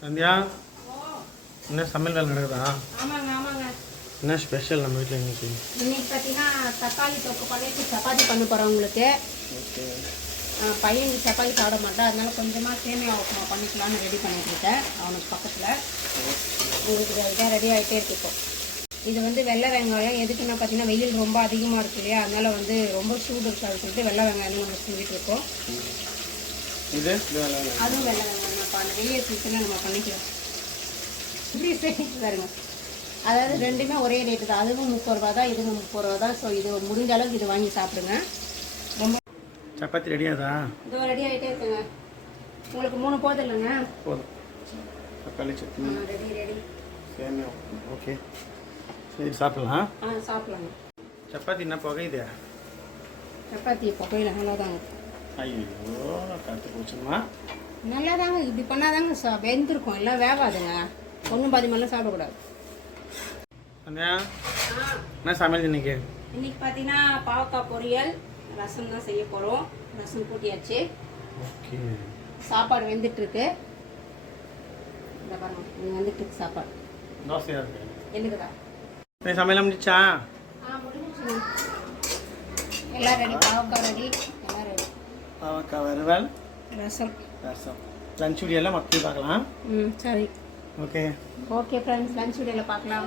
சந்தியா என்ன சமையல் வேலை நடக்குதா? ஆமாங்க ஆமாங்க. என்ன ஸ்பெஷல் நம்ம வீட்டில் இன்னைக்கு? இன்னைக்கு பார்த்தீங்கன்னா தக்காளி தொக்கு பண்ணிட்டு சப்பாத்தி பண்ண போகிறேன் உங்களுக்கு. ஓகே. பையன் சப்பாத்தி சாப்பிட மாட்டேன், அதனால கொஞ்சமாக சேமியா உப்புமா பண்ணிக்கலாம்னு ரெடி பண்ணிட்டு இருக்கேன் அவனுக்கு பக்கத்தில். உங்களுக்கு இதாக ரெடி ஆகிட்டே இருக்கு. இப்போ இது வந்து வெள்ளை வெங்காயம் எதுக்குன்னா பார்த்தீங்கன்னா வெயில் ரொம்ப அதிகமாக இருக்கு இல்லையா, அதனால வந்து ரொம்ப சூடு இருக்காது சொல்லிட்டு வெள்ளை வெங்காயம் நம்ம செஞ்சுட்டு இருக்கோம். இது அதுவும் வெள்ளை வெங்காயம் நம்ம அந்த வெயில் சீசனில் நம்ம பண்ணிக்கலாம். இப்படி செய்து பாருங்க. அதாவது ரெண்டுமே ஒரே ரேட்டு தான். அதுவும் 30 ரூபா தான், இதுவும் 30 ரூபா தான். ஸோ இது முடிஞ்ச அளவுக்கு இது வாங்கி சாப்பிடுங்க. ரொம்ப சப்பாத்தி ரெடியாதா? இதோ ரெடி ஆகிட்டே இருக்குங்க. உங்களுக்கு 3 போதும் இல்லைங்க? போதும். தக்காளி சட்னி ரெடி ரெடி. சேமியா. ஓகே, சரி சாப்பிடலாம். சாப்பிடலாங்க. சப்பாத்தி என்ன புகையுது? சப்பாத்தி புகையில நல்லாதாங்க. ஐயோ கருத்து போச்சுமா. நல்லாதாங்க. இப்படி பண்ணாதாங்க வெந்திருக்கும், எல்லாம் வேகாதுங்க. ஒன்றும் பாதிமெல்லாம் சாப்பிடக்கூடாது. சந்தியா என்ன சமையல் இன்னைக்கு? இன்னைக்கு பார்த்தீங்கன்னா பாவக்காய் பொரியல், ரசம் தான் செய்ய போகிறோம். ரசம் கூட்டியாச்சு. ஓகே. சாப்பாடு வெந்துட்டுருக்கு. இந்த பாருங்க, இங்கே வந்துட்டுருக்கு சாப்பாடு. தோசையாக இருக்கு. என்னக்குதா சமையல் முடிச்சா? முடிஞ்சுங்க. எல்லாம் ரெடி. பாவக்காய் ரெடி, எல்லாம் ரெடி. பாவக்காய் வறுவல், ரசம். ரசம். லஞ்ச் வீடியோலாம் மக்கள் பார்க்கலாம். சரி. ஓகே ஓகே ஃப்ரெண்ட்ஸ், லஞ்ச் வீடியோவில் பார்க்கலாம்.